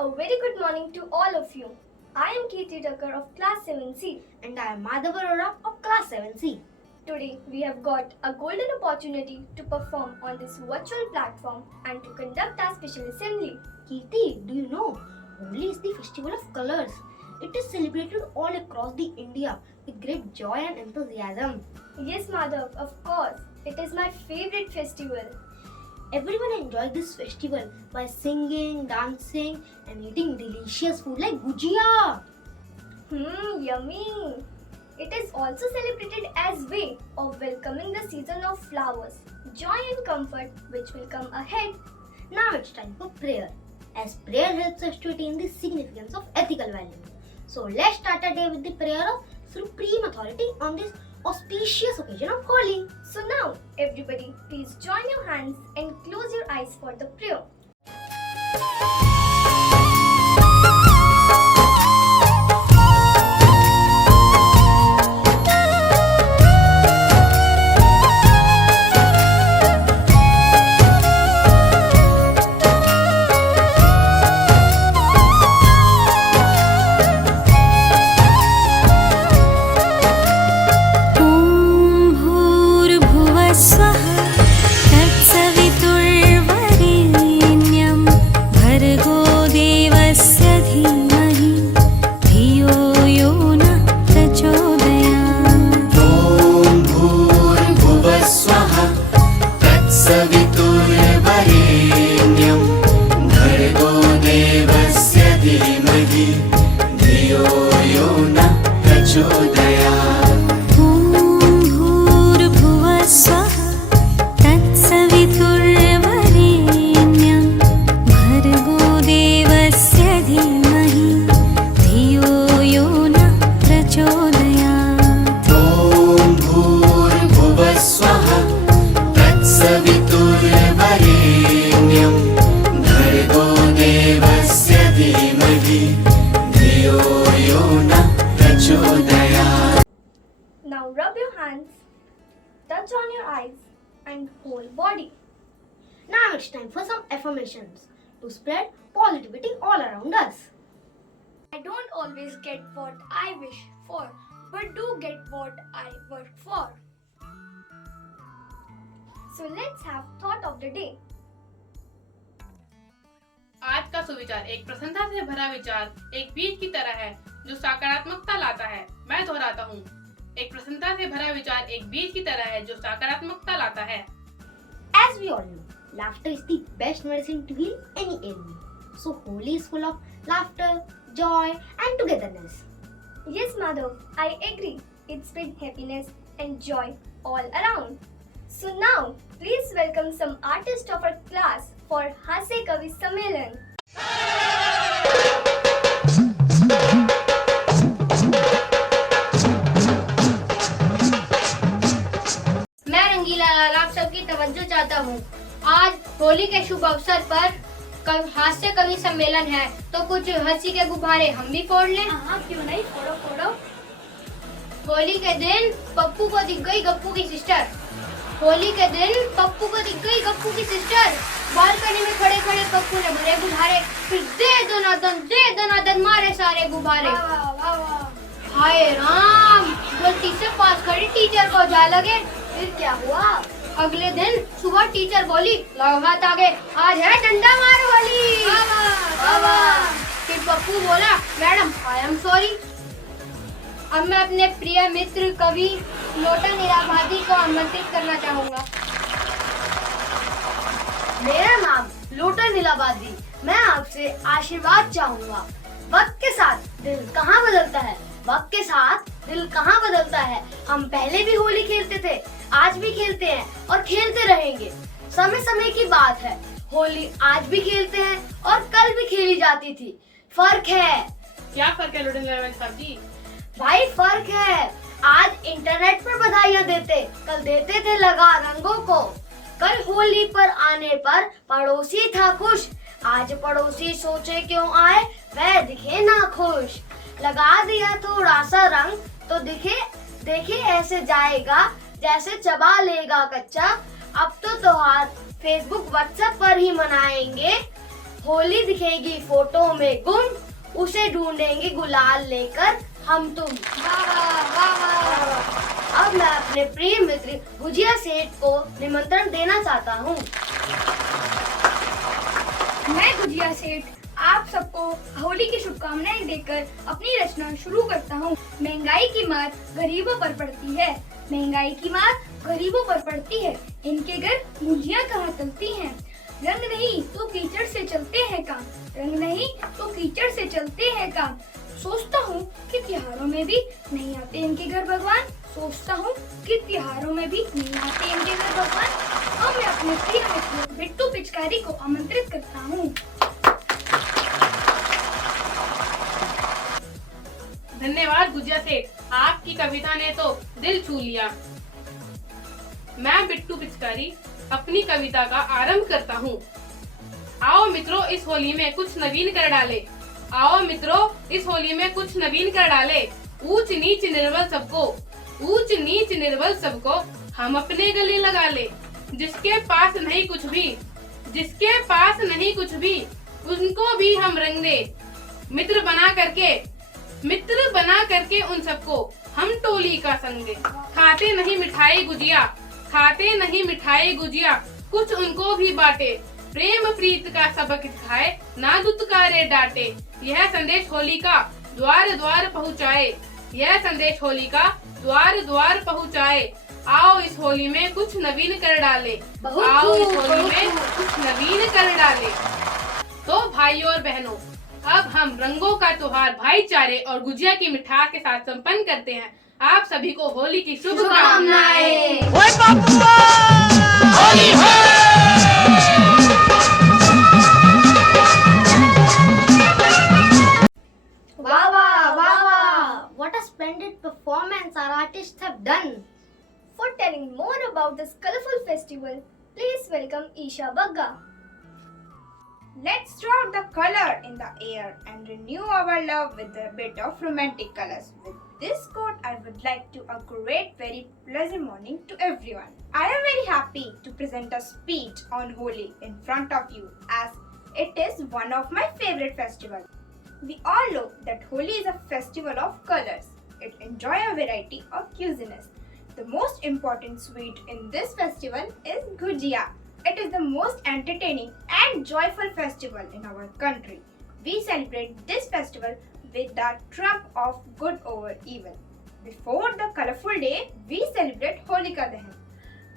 A very good morning to all of you. I am Kirti Tucker of Class 7C. And I am Madhav Arora of Class 7C. Today we have got a golden opportunity to perform on this virtual platform and to conduct our special assembly. Kirti, do you know? Holi is the festival of colors. It is celebrated all across the India with great joy and enthusiasm. Yes, Madhav, of course. It is my favorite festival. Everyone enjoys this festival by singing, dancing, and eating delicious food like gujia. Yummy. It is also celebrated as way of welcoming the season of flowers, joy and comfort which will come ahead. Now it's time for prayer, as prayer helps us to attain the significance of ethical values. So let's start our day with the prayer of Supreme Authority on this auspicious occasion of Holi. So now, everybody, please join your hands and close your eyes for the prayer. Now rub your hands, touch on your eyes and whole body. Now it's time for some affirmations to spread positivity all around us. I don't always get what I wish for, but do get what I work for. So let's have thought of the day. आज का सुविचार एक प्रसन्नता से भरा विचार एक बीज की तरह है जो सकारात्मकता लाता है। मैं दोहराता हूँ, एक प्रसन्नता से भरा विचार एक बीज की तरह है जो सकारात्मकता लाता है। As we all know, laughter is the best medicine to heal any ailment. So Holi is full of laughter, joy and togetherness. Yes, Madhav, I agree. It spreads happiness and joy all around. So now, please welcome some artists of our class for Hasya Kavi Sammelan. मैं रंगीला लाल आप सबकी तवज्जो चाहता हूँ। आज होली के शुभ अवसर पर हास्य कवि सम्मेलन है, तो कुछ हंसी के गुब्बारे हम भी फोड़ लें। हाँ, क्यों नहीं, फोड़ो फोड़ो। होली के दिन पप्पू को दिख गई गप्पू की सिस्टर। होली के दिन पप्पू को दिख गई गप्पू की सिस्टर। बालकनी में खड़े खड़े पप्पू ने भरे गुब्बारे, फिर दे दनादन मारे सारे गुब्बारे। हाय राम, गलती से पास खड़ी टीचर को जा लगे। फिर क्या हुआ? अगले दिन सुबह टीचर बोली, लाओ हाथ आगे, आज है डंडा मार होली। फिर पप्पू बोला, मैडम आई एम सॉरी। अब मैं अपने प्रिय मित्र कवि लोटन इलाहाबादी को आमंत्रित करना चाहूँगा। मेरा नाम लोटन इलाहाबादी। मैं आपसे आशीर्वाद चाहूँगा। वक्त के साथ दिल कहाँ बदलता है, वक्त के साथ दिल कहाँ बदलता है। हम पहले भी होली खेलते थे, आज भी खेलते हैं और खेलते रहेंगे। समय समय की बात है, होली आज भी खेलते हैं और कल भी खेली जाती थी। फर्क है। क्या फर्क है लोटन इलाहाबादी साहब जी? भाई फर्क है, आज इंटरनेट पर बधाइयाँ देते, कल देते थे लगा रंगों को। कल होली पर आने पर पड़ोसी था खुश, आज पड़ोसी सोचे क्यों आए वह दिखे ना खुश। लगा दिया थोड़ा सा रंग तो देखे ऐसे जाएगा जैसे चबा लेगा कच्चा। अब तो त्योहार फेसबुक व्हाट्सएप पर ही मनाएंगे, होली दिखेगी फोटो में गुम, उसे ढूंढेंगे गुलाल लेकर हम तुम। अब मैं अपने प्रिय मित्र गुजिया सेठ को निमंत्रण देना चाहता हूँ। मैं गुजिया सेठ आप सबको होली की शुभकामनाएं देकर अपनी रचना शुरू करता हूँ। महंगाई की मार गरीबों पर पड़ती है, महंगाई की मार गरीबों पर पड़ती है, इनके घर गुजिया कहाँ चलती हैं। रंग नहीं तो कीचड़ से चलते हैं काम, रंग नहीं तो कीचड़ से चलते हैं काम। सोचता हूँ कि त्योहारों में भी नहीं आते इनके घर भगवान, सोचता हूँ कि त्योहारों में भी नहीं आते इनके घर भगवान। और मैं अपने प्रिय मित्र बिट्टू पिचकारी को आमंत्रित करता हूँ। धन्यवाद गुजिया सेठ, आपकी कविता ने तो दिल छू लिया। मैं बिट्टू पिचकारी अपनी कविता का आरंभ करता हूँ। आओ मित्रों इस होली में कुछ नवीन कर डाले, आओ मित्रों इस होली में कुछ नवीन कर डाले। ऊंच नीच निर्बल सबको, ऊंच नीच निर्बल सबको हम अपने गले लगा ले। जिसके पास नहीं कुछ भी, जिसके पास नहीं कुछ भी, उनको भी हम रंग दे। मित्र बना करके उन सबको हम टोली का संग दे। खाते नहीं मिठाई गुजिया, खाते नहीं मिठाई गुजिया, कुछ उनको भी बांटे। प्रेम प्रीत का सबक सिखाए, ना दुत्कारे डांटे। यह संदेश होली का द्वार द्वार पहुँचाए, यह संदेश होली का द्वार द्वार पहुँचाए। आओ इस होली में कुछ नवीन कर डाले, आओ इस होली में कुछ नवीन कर डाले। तो भाइयों और बहनों, अब हम रंगों का त्योहार भाईचारे और गुजिया की मिठास के साथ संपन्न करते हैं। आप सभी को होली की शुभकामनाएं। वाह वाह वाह वाह! What a splendid performance our artists have done. For telling more about this colorful festival, please welcome Isha Bagga. Let's throw out the color in the air and renew our love with a bit of romantic colors. With this quote, I would like to a great, very pleasant morning to everyone. I am very happy to present a speech on Holi in front of you as it is one of my favorite festivals. We all know that Holi is a festival of colors. It enjoys a variety of cuisines. The most important sweet in this festival is Gujia. It is the most entertaining and joyful festival in our country. We celebrate this festival with the trump of good over evil. Before the colorful day, we celebrate Holika Dahan.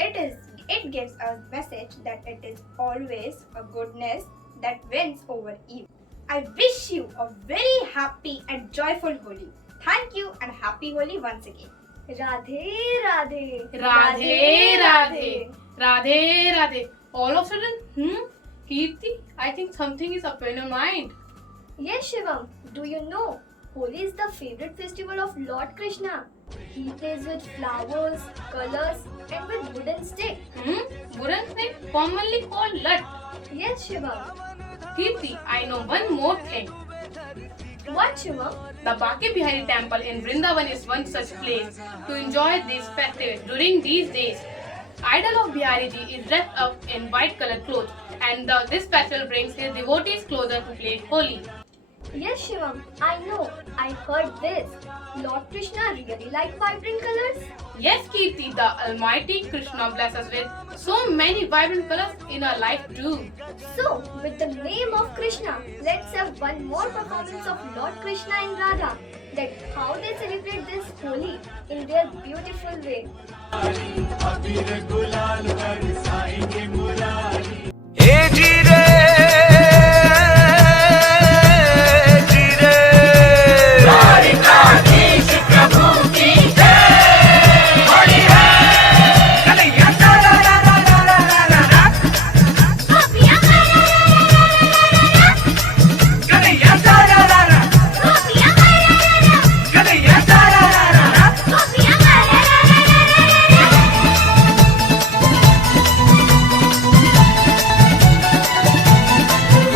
It gives us message that it is always a goodness that wins over evil. I wish you a very happy and joyful Holi. Thank you and happy Holi once again. Radhe Radhe. Radhe Radhe. Radhe Radhe. All of a sudden, Kirti, I think something is up in your mind. Yes, Shivam. Do you know Holi is the favorite festival of Lord Krishna? He plays with flowers, colors, and with wooden stick. Wooden stick, commonly called lat. Yes, Shivam. Kirti, I know one more thing. What, Shivam? The Baki Bihari temple in Vrindavan is one such place to enjoy this festival during these days. Idol of Bihari Ji is dressed up in white colored clothes, and this festival brings his devotees closer to play Holi. Yes, Shivam. I know. I heard this. Lord Krishna really like vibrant colors. Yes, Kirti, the Almighty Krishna bless us with so many vibrant colors in our life too. So, with the name of Krishna, let's have one more performance of Lord Krishna and Radha. That how they celebrate this Holi in their beautiful way.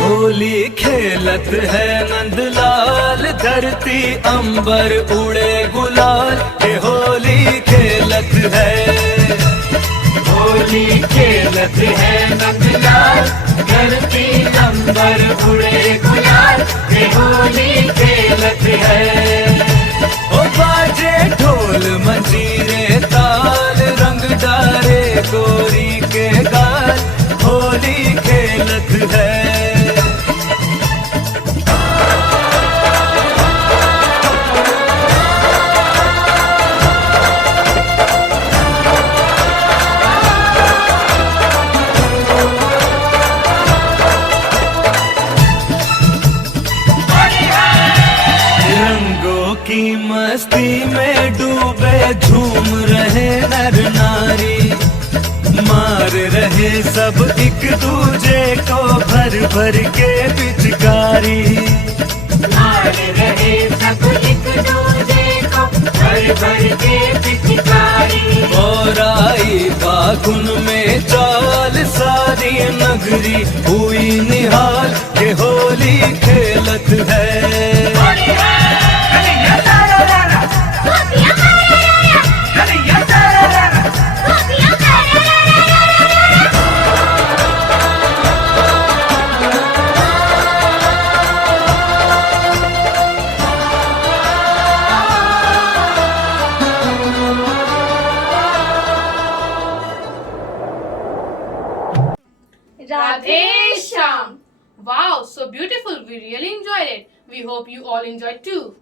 Holi खेलत है नंदलाल, धरती अंबर उड़े गुलाल, ये होली खेलत है। होली खेलत है नंदलाल, धरती अंबर उड़े गुलाल, ये होली खेलत है। ओ बाजे ढोल मंजीरे ताल, रंग डारे गोरी के गाल, होली खेलत है। रंगों की मस्ती में डूबे झूम रहे नर नारी, मार रहे सब एक दूजे को भर भर के पिचकारी, मार रहे सब एक दूजे को भर भर के पिचकारी। और आई फागुन में चाल सारी नगरी हुई निहाल, ये होली खेलत है। Radhe Shyam. Wow, so beautiful. We really enjoyed it. We hope you all enjoyed too.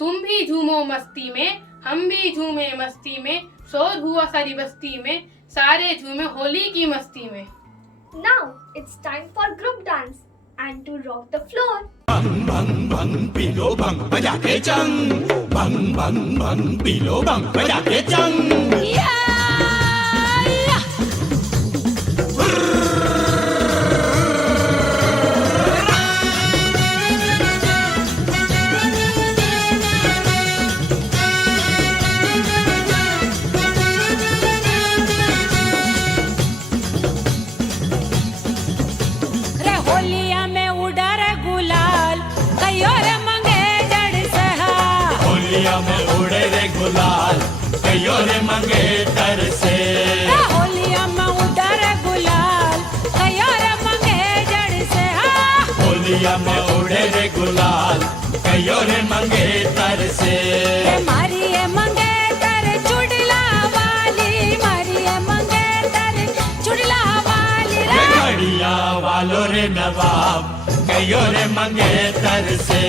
तुम भी झूमो मस्ती में, हम भी झूमे मस्ती में, शोर हुआ सारी बस्ती में, सारे झूमे होली की मस्ती में। Now it's time for group dance and to rock the floor. Bang bang bang pilo bang बजा के चंग, bang bang bang pilo bang बजा के चंग। होलिया में उड़ा रे गुलाल, कयो रे मंगे जड़ सहा। होलिया में उड़े रे गुलाल, कयो रे मंगे तर से। होलिया में उड़ा रे गुलाल, कयो रे मंगे जड़ सहा। होलिया में उड़े रे गुलाल, कयो रे मंगे तर से। मारी ए मंगे तर चुड़ला वाली, मारी ए मंगे तर चुड़ला वाली रे। घड़िया वालो रे नवाब, कयो रे मंगे तर से।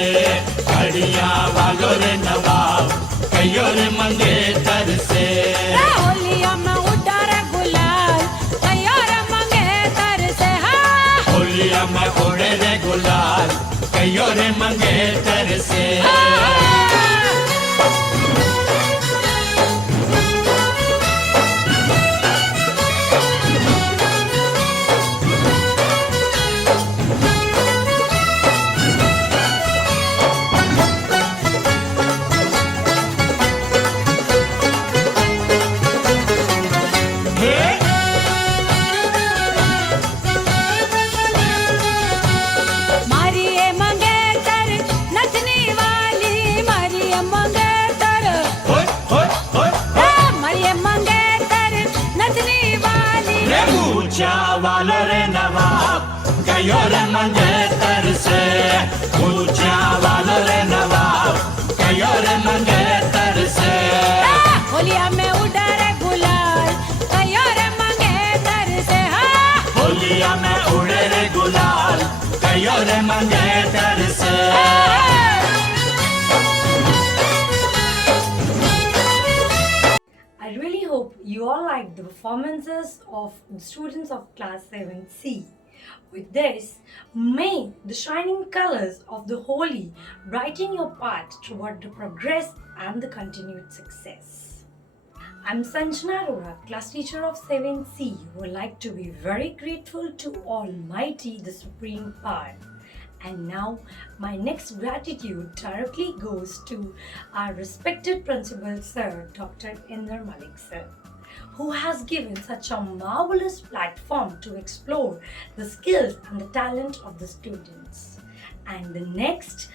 घड़िया वालो रे नवाब, कयो रे मंगे तर से। होलिया में उड़ा रे गुलाल, कयो रे मंगे तर से हा। होलिया में उड़े रे गुलाल, कयो रे मंगे तर से। मारी ए मंगेतर नचनी वाली, मारी ए मंगेतर, होय होय होय मारी ए मंगेतर नचनी वाली। रे ऊंचा वालो रे नवाब, कयो रे मंगे तर से। ऊंचा वालो रे नवाब, कयो रे मंगे तर से। होलिया में उड़ा रे गुलाल, कयो रे मंगेतर से हा। होलिया में उड़े रे गुलाल, कयो रे मंगे तर से। I really hope you all liked the performances of the students of class 7C. With this, may the shining colors of the Holi brighten your path toward the progress and the continued success. I'm Sanjana Arora, class teacher of 7C, who would like to be very grateful to Almighty, the Supreme Power. And now, my next gratitude directly goes to our respected principal sir, Dr. Inder Malik sir, who has given such a marvelous platform to explore the skills and the talent of the students. And the next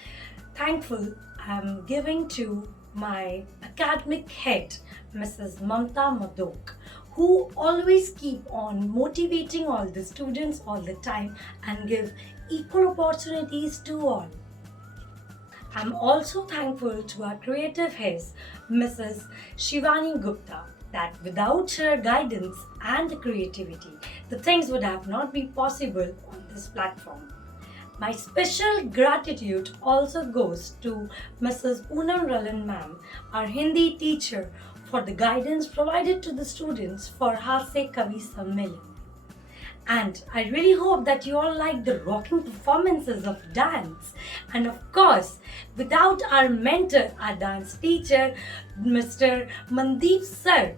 thankful I'm giving to my academic head, Mrs. Mamta Madok, who always keep on motivating all the students all the time and give equal opportunities to all. I'm also thankful to our creative head, Mrs. Shivani Gupta, that without her guidance and creativity, the things would have not been possible on this platform. My special gratitude also goes to Mrs. Poonam Ralan ma'am, our Hindi teacher, for the guidance provided to the students for Hase Kavi Sammelan. And I really hope that you all like the rocking performances of dance. And of course, without our mentor, our dance teacher, Mr. Mandeep sir,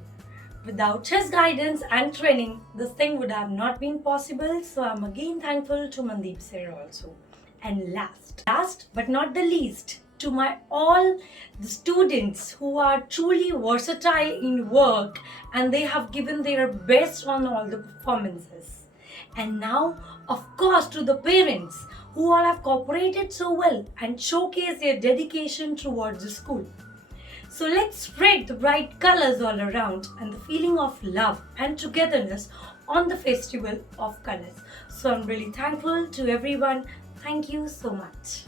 without his guidance and training, this thing would have not been possible. So I'm again thankful to Mandeep sir also. And last but not the least, to my all the students who are truly versatile in work and they have given their best on all the performances. And now, of course, to the parents who all have cooperated so well and showcased their dedication towards the school. So let's spread the bright colors all around and the feeling of love and togetherness on the Festival of Colors. So I'm really thankful to everyone. Thank you so much.